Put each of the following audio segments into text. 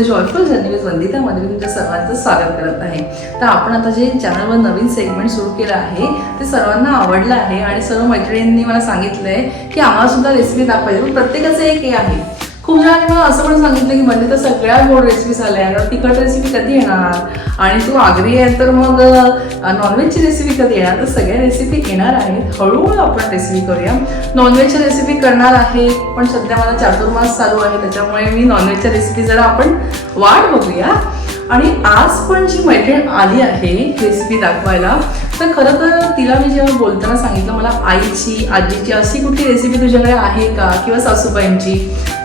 The joyful journey with वंदितामध्ये मी तुमच्या सर्वांचं स्वागत करत आहे. तर आपण आता जे चॅनलवर नवीन सेगमेंट सुरू केलं आहे ते सर्वांना आवडलं आहे. आणि सर्व मैत्रिणींनी मला सांगितलंय की आम्हाला सुद्धा रेसिपी दाखवायची पण प्रत्येकाचं एक हे आहे. खूप जणांनी मला असं पण सांगितलं की म्हणजे तर सगळ्या गोड रेसिपीज आल्या. आणि तिखट रेसिपी कधी येणार? आणि तू आगरी आहे तर मग नॉनव्हेजची रेसिपी कधी येणार? तर सगळ्या रेसिपी येणार आहेत. हळूहळू आपण रेसिपी करूया. नॉनव्हेजची रेसिपी करणार आहे पण सध्या मला चातुर्मास चालू आहे. त्याच्यामुळे मी नॉनव्हेजच्या रेसिपी जरा आपण वाट बघूया. आणि आज पण जी मैत्रीण आली आहे रेसिपी दाखवायला तर खरं तर तिला मी जेव्हा बोलताना सांगितलं मला आईची आजीची अशी कुठली रेसिपी तुझ्याकडे आहे का? किंवा सासूबाईंची?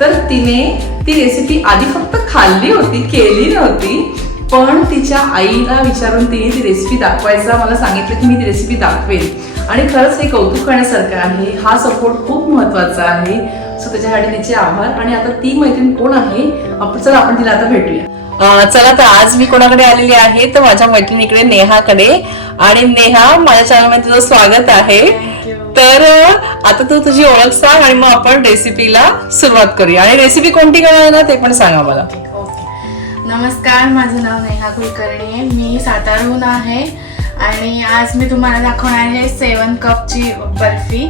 तर तिने ती रेसिपी आधी फक्त खाल्ली होती केली नव्हती पण तिच्या आईला विचारून तिने ती रेसिपी दाखवायचा मला सांगितलं की मी ती रेसिपी दाखवेन. आणि खरंच हे कौतुक करण्यासारखं आहे हा सपोर्ट खूप महत्त्वाचा आहे. सो त्याच्यासाठी तिचे आभार. आणि आता ती मैत्रीण कोण आहे? आपण चला आपण तिला आता भेटूया. चला तर आज मी कोणाकडे आलेली आहे तर माझ्या मैत्रिणीकडे नेहाकडे. आणि नेहा माझ्या चॅनलमध्ये तुझं स्वागत आहे. तर आता तू तुझी ओळख सांग आणि मग आपण रेसिपीला सुरुवात करूया. आणि रेसिपी कोणती करणार ना ते पण सांगा मला. नमस्कार माझं नाव नेहा कुलकर्णी आहे. मी सातारहून आहे. आणि आज मी तुम्हाला दाखवणार आहे सेवन कपची बर्फी.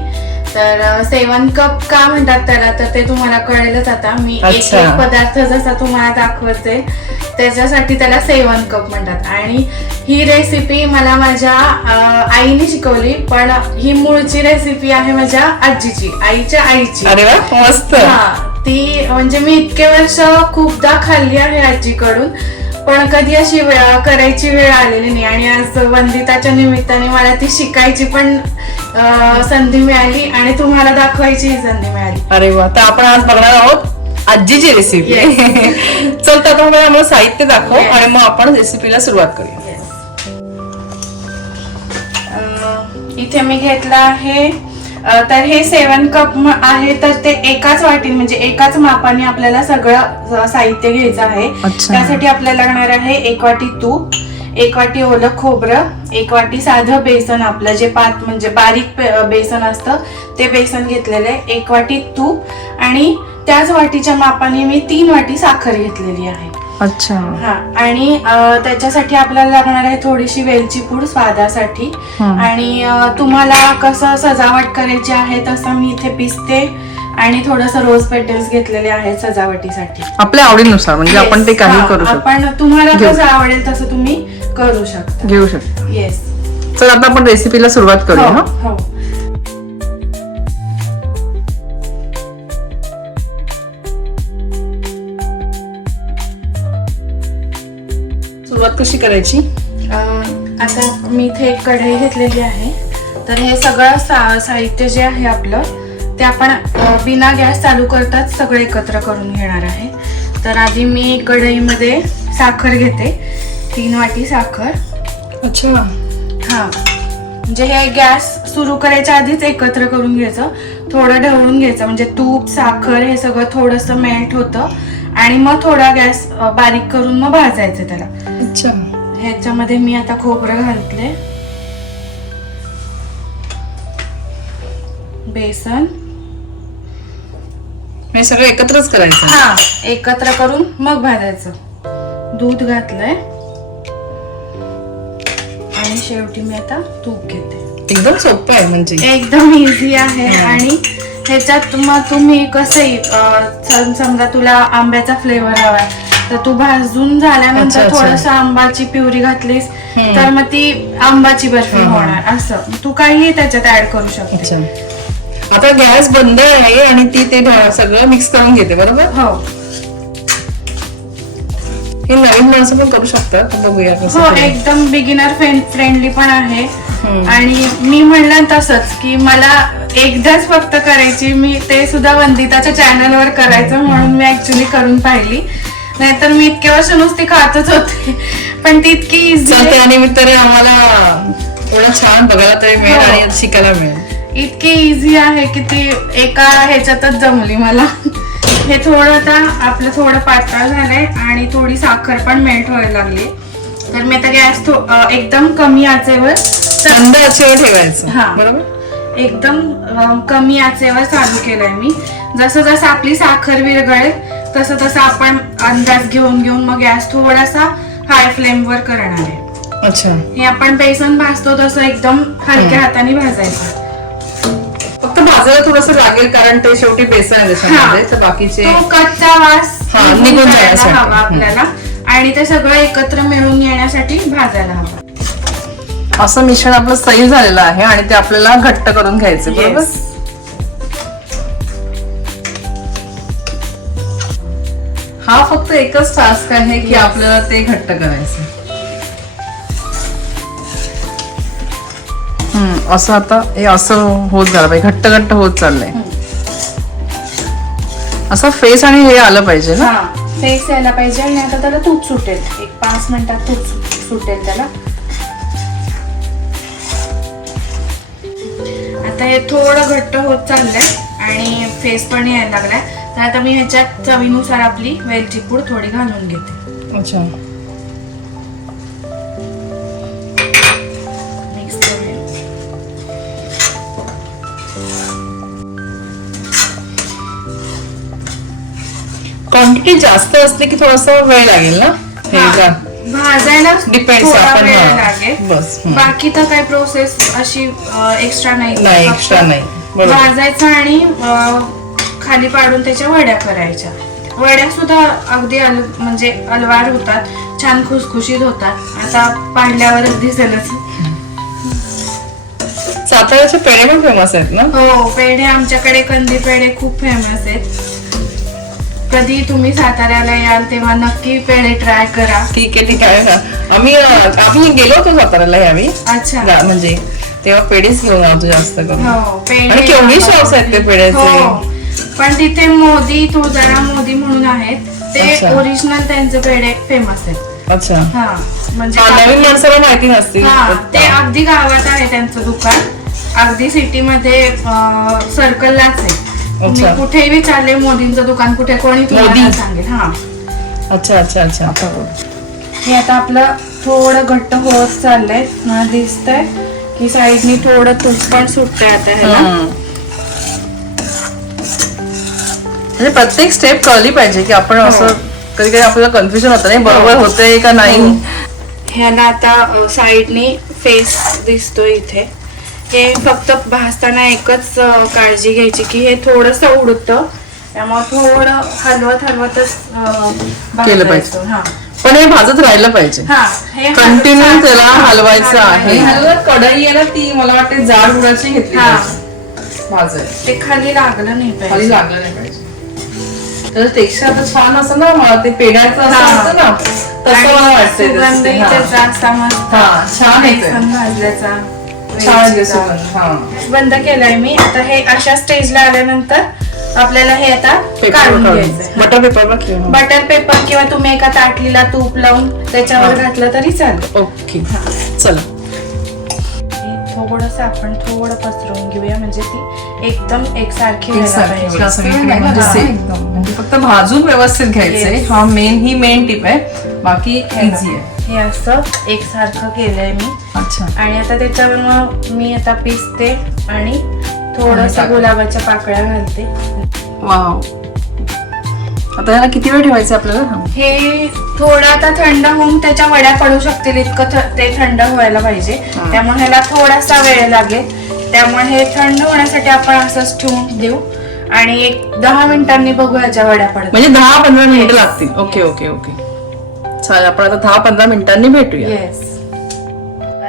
तर सेवन कप का म्हणतात त्याला? तर ते तुम्हाला कळेलच आता. मी एक. एक पदार्थ जसा तुम्हाला दाखवते त्याच्यासाठी त्याला सेवन कप म्हणतात. आणि ही रेसिपी मला माझ्या आईने शिकवली पण ही मूळची रेसिपी आहे माझ्या आजीची आईच्या आईची. अरे वा मस्त. हा ती म्हणजे मी इतके वर्ष खूपदा खाल्ली आहे आजीकडून. पण कधी अशी वेळ करायची वेळ आलेली नाही. आणि आज वंदिताच्या निमित्ताने मला ती शिकायची पण संधी मिळाली आणि तुम्हाला दाखवायची संधी मिळाली. अरे वा. तर आपण आज बघणार आहोत आजीची रेसिपी चल तर आता आम्हाला साहित्य दाखव. आणि मग आपण रेसिपीला सुरुवात करूया. अं, इथे मी घेतला आहे तर हे सेवन कप आहे तर ते एकाच वाटी म्हणजे एकाच मापाने आपल्याला सगळं साहित्य घ्यायचं आहे. त्यासाठी आपल्याला लागणार आहे एक वाटी तूप एक वाटी ओलं खोबरं एक वाटी साधं बेसन आपलं जे पात म्हणजे बारीक बेसन असतं ते बेसन घेतलेलं आहे. एक वाटी तूप आणि त्याच वाटीच्या मापाने मी तीन वाटी साखर घेतलेली आहे. अच्छा. हा आणि त्याच्यासाठी आपल्याला लागणार आहे थोडीशी वेलची पूड स्वादासाठी. आणि तुम्हाला कसं सजावट करायची आहे तसं मी इथे पिस्ते. आणि थोडस रोज पेटल्स घेतलेले आहेत सजावटीसाठी. आपल्या आवडीनुसार म्हणजे आपण ते. काही हा, करू शकतो. आपण तुम्हाला. कसं आवडेल तसं तुम्ही करू शकता. घेऊ शकतो. येस चल आता आपण रेसिपीला सुरुवात करूया कशी करायची? आता मी इथे एक कढई घेतलेली आहे. तर हे सगळं सा साहित्य जे आहे आपलं ते आपण बिना गॅस चालू करताच सगळं एकत्र करून घेणार आहे. तर आधी मी कढईमध्ये साखर घेते. तीन वाटी साखर. अच्छा. हां. म्हणजे हे गॅस सुरू करायच्या आधीच एकत्र करून घ्यायचं. थोडं ढवळून घ्यायचं. म्हणजे तूप साखर हे सगळं थोडंसं मेल्ट होतं. आणि मग थोडा गॅस बारीक करून मग भाजायचं त्याला. अच्छा. ह्याच्यामध्ये मी आता खोबरं घालते. बेसन. हे सगळं एकत्रच करायचं? हा एकत्र करून मग भाजायचं. दूध घातलंय. आणि शेवटी मी आता तूप घेते. एकदम सोपं आहे म्हणजे. एकदम इझी आहे. आणि ह्याच्यात मग तुम्ही कसंही अं, समजा तुला आंब्याचा फ्लेवर हवाय तर तू भाजून अच्छा, झाल्यानंतर अच्छा. थोडस आंबाची प्युरी घातलीस हम्म. तर मग ती आंबाची बर्फी हम्म. होणार असं तू काहीही त्याच्यात ऍड करू शकते अच्छा आता गॅस बंद आहे आणि ती ते ढ- सगळं मिक्स करून घेते बरोबर हो हे नवीन माणसं पण करू शकतात बघूया कसं हो करू. एकदम बिगिनर फ्रेंडली पण आहे. आणि मी म्हणलं तसंच की मला एकदाच फक्त करायची मी ते सुद्धा वंदिताच्या चॅनलवर करायचं म्हणून मी ऍक्च्युली करून पाहिली. नाहीतर मी इतके वर्ष नुसती खातच होते. पण ती इतकी इझी आम्हाला एवढं छान बघायला तरी मिळेल हो. आणि शिकायला मिळेल. इतकी इझी आहे की ती एका ह्याच्यातच जमली मला. हे थोडं आता आपलं थोडं पातळ झालंय आणि थोडी साखर पण मेल्ट व्हायला लागली. तर मी आता गॅस एकदम कमी आचेवर थंड आचेवर ठेवायचं. हा. बरोबर? एकदम कमी आचेवर चालू केलंय मी. जसं जसं आपली साखर विरघळेल तसं तसं आपण अंदाज घेऊन घेऊन मग गॅस थोडासा हाय फ्लेम वर करणार आहे. अच्छा. हे आपण बेसन भाजतो तसं एकदम हलक्या हाताने भाजायचं. फक्त भाजायला थोडस लागेल कारण ते शेवटी बेसन आहे त्याच्यामध्ये तर बाकीचे तो कच्चा वास हा, निघून निघून जायला. हवा आपल्याला. आणि ते सगळं एकत्र मिळून येण्यासाठी भाजायला हवं. असं मिश्रण आपलं सैल झालेलं आहे आणि ते आपल्याला घट्ट करून घ्यायचं बरोबर. हा फक्त एकच टास्क आहे की आपल्याला ते घट्ट करायचं. हम्म, असं आता हे असं होत झालं पाहिजे. घट्ट घट्ट होत चाललंय. असं फेस आणि हे आलं पाहिजे ना? फेस यायला पाहिजे आणि आता त्याला तूप सुटेल. एक पाच मिनिटात तूप सुटेल त्याला. आता हे थोडं घट्ट होत चाललंय आणि फेस पण यायला लागलाय. तर आता मी ह्याच्यात चवीनुसार आपली वेलची पूड थोडी घालून घेते. अच्छा. क्वांटिटी जास्त असली की थोडासा वेळ लागेल ना? भाजायला Depends थोडा आपण, वेळ हा. लागेल बस, हम्म. बाकी तर काही प्रोसेस अशी एक्स्ट्रा नाही नाही, फक्त extra नाही. बरोबर. भाजायचं आणि अ, खाली पाडून त्याच्या वड्या करायच्या वड्या सुद्धा अगदी अल म्हणजे अलवार होतात छान खुसखुशीत होतात आता पाडल्यावरच दिसेलच साताऱ्याचे पेढे पण फेमस आहेत ना हो पेढे आमच्याकडे कंदी पेढे खूप फेमस आहेत कधी तुम्ही साताऱ्याला याल तेव्हा नक्की पेढे ट्राय करा. ठीक आहे ठीक आहे. आम्ही अं, आम्ही गेलो होतो साताऱ्याला यावी अच्छा. म्हणजे तेव्हा पेढेच घेऊन आलो जास्त करून. हो पेढे केवढी शॉप्स आहेत ते पेढ्याचे? हो पण तिथे मोदी तुळजारा मोदी म्हणून आहेत. ते अच्छा. ओरिजिनल त्यांचे पेढे फेमस आहेत. अच्छा. हा म्हणजे हा, नवीन माणसाला माहिती नसतील. हा ते अगदी गावात आहे त्यांचं दुकान. अगदी सिटी मध्ये सर्कललाच आहे. अच्छा. कुठेही विचारले मोदींचं दुकान कुठे कोणी तुम्हाला मोदी. सांगेल हा अच्छा अच्छा अच्छा हे आता आपलं थोडं घट्ट होत चाललंय मला दिसतंय की साईडनी थोडं तूप पण सुटतंय आता ह्याला हम्म. म्हणजे प्रत्येक स्टेप कळली पाहिजे की आपण असं कधी कधी आपल्याला कन्फ्युजन होतं नाही बरोबर हो. होतंय का नाही ह्याला आता साईडनी फेस दिसतोय इथे हे फक्त भाजताना एकच काळजी घ्यायची की हे थोडस उडतं त्यामुळे थोडं हलवत हलवतच केलं. पाहिजे. हा पण हे भाजत राहिलं पाहिजे हा हे कंटिन्यू त्याला हलवायचं आहे. कढई आहे ना ती मला वाटते जाड उडाची घेतली हा. भाजायला ते खाली लागलं नाही खाली पाहिजे लागलं नाही पाहिजे तर टेक्स्चर छान असं ना मला ते पेढ्याचं असं हा. असतं ना तसं मला वाटतंय ते. सुगंधही हा. त्याचा असा मस्त हा, छान भाजल्याचा छान. हा. बंद केलाय मी. आता हे अशा स्टेजला आल्यानंतर आपल्याला हे आता काढून. घ्यायचंय. बटर पेपर बटर पेपर किंवा तुम्ही एका ताटलीला तूप लावून त्याच्यावर. घातलं तरी चालेल. ओके. चला. थोडस आपण थोडं पसरवून घेऊया. म्हणजे ती एकदम एकसारखी सगळीकडे म्हणजे फक्त भाजून व्यवस्थित घ्यायचंय. हा मेन ही मेन टिप आहे. बाकी इझी आहे. हे असं एकसारखं केलंय मी. अच्छा. आणि आता त्याच्यावर मग मी आता पिसते आणि थोडस. गुलाबाच्या पाकळ्या घालते. वाव. आता याला किती वेळ ठेवायचं आपल्याला? हा. थोडं आता थंड होऊन त्याच्या वड्या पडू शकतील इतकं थ- ते थंड व्हायला पाहिजे. हा. त्यामुळे ह्याला थोडासा वेळ लागेल. त्यामुळे हे थंड होण्यासाठी आपण असंच ठेवून देऊ. आणि एक दहा मिनिटांनी बघू ह्याच्या वड्या पडत म्हणजे दहा पंधरा मिनिटं. लागतील. Okay okay okay. चालेल आपण आता दहा पंधरा मिनिटांनी भेटूया. येस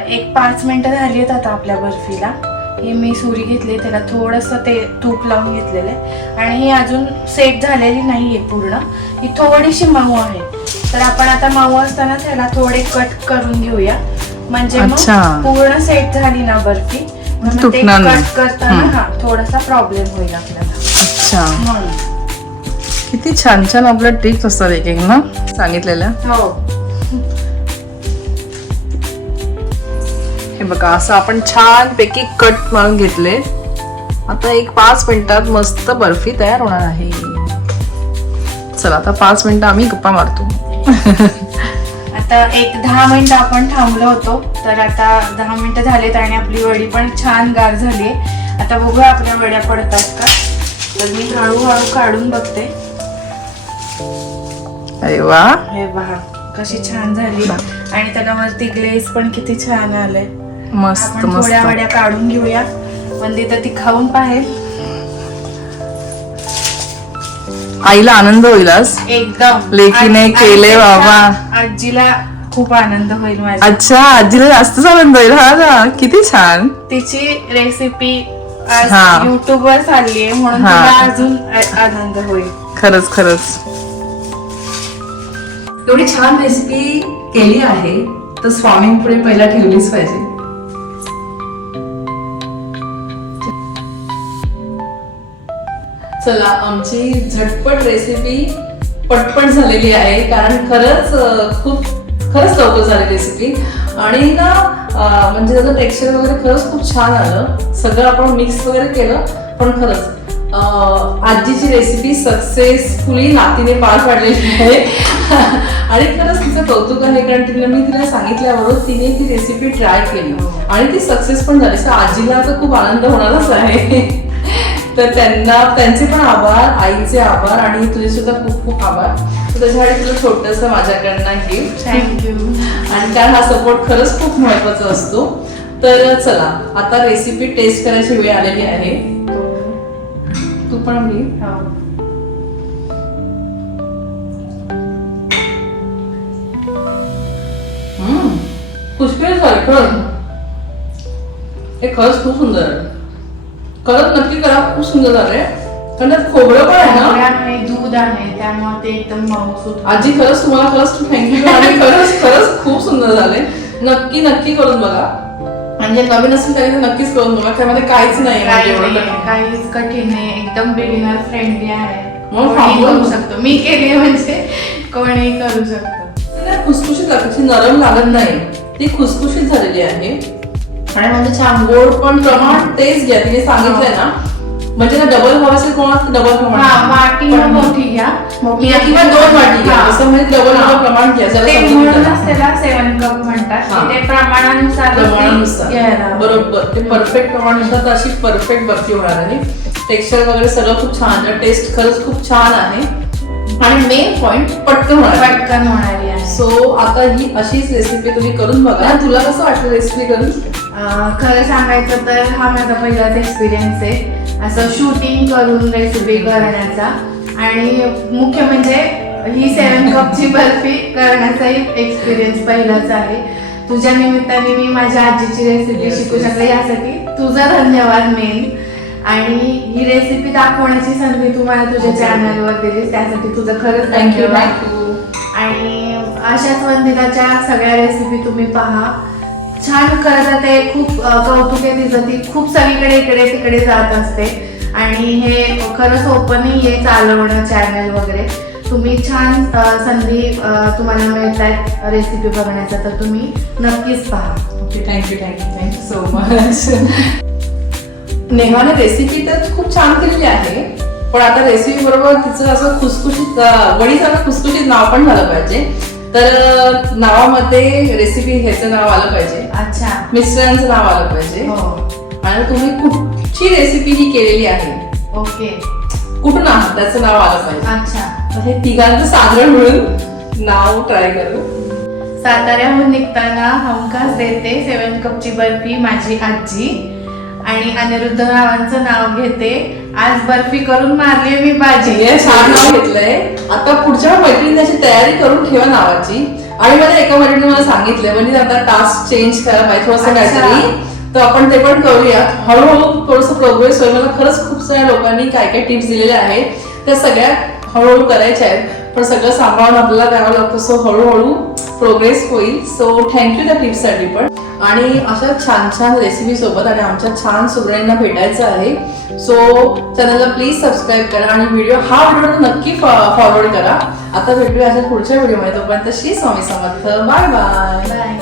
एक पाच मिनिटं झाली आहेत आता आपल्या बर्फीला. ही मी सुरी घेतली त्याला थोडंसं ते तूप लावून घेतलेलं आहे. आणि ही अजून सेट झालेली नाहीये पूर्ण. ही थोडीशी मऊ आहे. तर आपण आता मऊ असताना त्याला थोडे कट करून घेऊया. म्हणजे अच्छा. मग पूर्ण सेट झाली ना बर्फी. मग ते तुटणार नाही. कट करताना. हा थोडासा प्रॉब्लेम होईल आपल्याला. अच्छा. म्हणून. किती छान छान आपल्या ट्रिक्स असतात एक एक ना? सांगितलेल्या. हो. हे बघा असं आपण छान पैकी कट मारून घेतले. आता एक पाच मिनिटात मस्त बर्फी तयार होणार आहे. चला आता पाच मिनिटं आम्ही गप्पा मारतो. आता एक दहा मिनिटं आपण थांबलो होतो तर आता दहा मिनिटं झालेत आणि आपली वडी पण छान गार झाली आता बघूया आपल्या वड्या पडतात का? तर मी हळूहळू काढून बघते. अरे वा. हे पहा कशी छान झाली. आणि त्याच्यावरती ग्लेस पण किती छान आलंय. मस्त थोड्या वड्या काढून घेऊया. म्हणजे तर ती खाऊन पाहेल. आईला आनंद होईल आज. एकदम. लेकीने केले बाबा. आजीला खूप आनंद होईल माझ्या अच्छा आजीला जास्तच आनंद होईल. हा का किती छान. तिची रेसिपी आज हा. युट्यूब वर चालली आहे म्हणून हा. तिला अजून आ- आनंद होईल. खरंच खरंच. एवढी छान रेसिपी केली आहे तर स्वामींपुढे पहिला ठेवलीच पाहिजे. चला आमची झटपट रेसिपी पटपट झालेली आहे कारण खरंच खूप खरंच लवकर झाली रेसिपी आणि ना म्हणजे त्याचं टेक्स्चर वगैरे खरंच खूप छान आलं. सगळं आपण मिक्स वगैरे केलं पण खरंच आजीची रेसिपी सक्सेसफुली नातीने पार पाडलेली आहे. आणि खरंच तिचं कौतुक आहे कारण तिला मी तिला सांगितल्यावर तिने ती रेसिपी ट्राय केली. आणि ती सक्सेस पण झाली. तर आजीला तर खूप आनंद होणारच आहे. तर त्यांना त्यांचे पण आभार आईचे आभार आणि तुझे सुद्धा खूप खूप आभार. त्याच्यासाठी तुला छोटस माझ्याकडनं गिफ्ट थँक्यू आणि कारण हा सपोर्ट खरंच खूप महत्त्वाचा असतो. तर चला आता रेसिपी टेस्ट करायची वेळ आलेली आहे. तू पण घे झालं खरंच हे खरंच खूप सुंदर आहे. खरंच नक्की करा खूप सुंदर झालंय. कारण त्यात खोबरं पण आहे ना? दूध आहे त्यामुळे ते एकदम मऊसूत आजी खरंच तुम्हाला खरंच थँक्यू आणि खरंच खरंच खूप सुंदर झाले नक्की नक्की करून बघा. म्हणजे नवीन असेल तरी नक्कीच करून बघा. त्यामध्ये काहीच नाही म्हणजे एवढं. काहीच कठीण नाही. एकदम बिगिनर फ्रेंडली आहे. मग कोणीही थांबून- करू शकतो. मी केली म्हणजे कोणीही करू शकतो. खुसखुशीत लागते नरम लागत नाही. ती खुसखुशीत झालेली आहे. आणि म्हणजे छान गोड पण प्रमाण तेच घ्या. तिने सांगितलंय ना. म्हणजे ना डबल हवं असेल कोणाला डबल प्रमाण वाटी पण- मोठी घ्या. घ्या किंवा दोन वाटी घ्या. असं म्हणजे डबल हा. हवं प्रमाण घ्या. ते समजून. त्याला सेवन कप म्हणतात. हा. ते प्रमाणानुसार प्रमाणानुसार. घ्यायला. बरोबर. ते परफेक्ट प्रमाणानुसार तर अशी परफेक्ट बर्फी होणार आहे टेक्स्चर वगैरे सगळं खूप छान आहे. टेस्ट खरंच खूप छान आहे. आणि मेन पॉइंट पटकन होणार आहे. पटकन होणारी आहे. सो आता ही अशीच रेसिपी तुम्ही करून बघा. तुला कसं वाटलं रेसिपी करून? अं, खरं सांगायचं तर हा माझा पहिलाच एक्सपिरियन्स आहे. असं शूटिंग करून रेसिपी करण्याचा आणि मुख्य म्हणजे ही सेवन कपची बर्फी करण्याचाही एक्सपिरियन्स पहिलाच आहे. तुझ्या निमित्ताने मी माझ्या आजीची रेसिपी शिकू. शकले. यासाठी तुझा धन्यवाद मेन. आणि ही रेसिपी दाखवण्याची संधी तू मला तुझ्या. चॅनलवर दिलीस. त्यासाठी तुझं खरंच थँक्यू आणि अशाच वंदिताच्या सगळ्या रेसिपी तुम्ही पहा. छान खरं तर ते खूप कौतुक आहे तिचं ती खूप सगळीकडे इकडे तिकडे जात असते. आणि हे खरं सोपं नाही आहे चालवणं चॅनल वगैरे. तुम्ही छान संधी तुम्हाला मिळत आहेत रेसिपी बघण्याचा तर तुम्ही नक्कीच पहा. Okay thank you thank you thank you so much नेहाने recipe तर खूप छान केलेली आहे पण आता रेसिपी बरोबर तिचं असं खुसखुशीत वडीसारखं खुसखुशीत नाव पण झालं पाहिजे. तर नावामध्ये रेसिपी ह्याचं नाव आलं पाहिजे. अच्छा. मिस्टरांचं नाव आलं पाहिजे. हो. आणि तुम्ही कुठची रेसिपी ही केलेली आहे? ओके. कुठून आहात? त्याचं नाव आलं पाहिजे. अच्छा. हे तिघांचं साधारण मिळून नाव ट्राय करू. साताऱ्याहून निघताना हमखास देते सेवन कपची बर्फी माझी आजी आणि अनिरुद्ध रावांचं नाव घेते. आज बर्फी करून मारली मी बाजी. हे छान नाव घेतलंय. आता पुढच्या मैत्रिणी त्याची तयारी करून ठेवा नावाची. आणि मला एका मैत्रिणी मला सांगितलंय म्हणजे आता टास्क चेंज करायला पाहिजे थोडंसं अच्छा. काहीतरी. तर आपण ते पण करूया हळूहळू थोडंसं प्रोग्रेस होईल. मला खरंच खूप साऱ्या लोकांनी काय काय टिप्स दिलेल्या आहेत. त्या सगळ्या हळूहळू करायच्या आहेत. पण सगळं सांभाळून आपल्याला करावं लागतं. सो हळूहळू प्रोग्रेस होईल. सो थँक्यू त्या टिप्ससाठी पण. आणि अशा छान छान रेसिपी सोबत आणि आमच्या छान सुगड्यांना भेटायचं आहे. सो चॅनलला प्लीज सबस्क्राईब करा आणि व्हिडिओ हा व्हिडिओ नक्की फॉरवर्ड करा. आता भेटूया अशा पुढच्या व्हिडिओमध्ये तोपर्यंत Shri Swami Samarth. Bye bye bye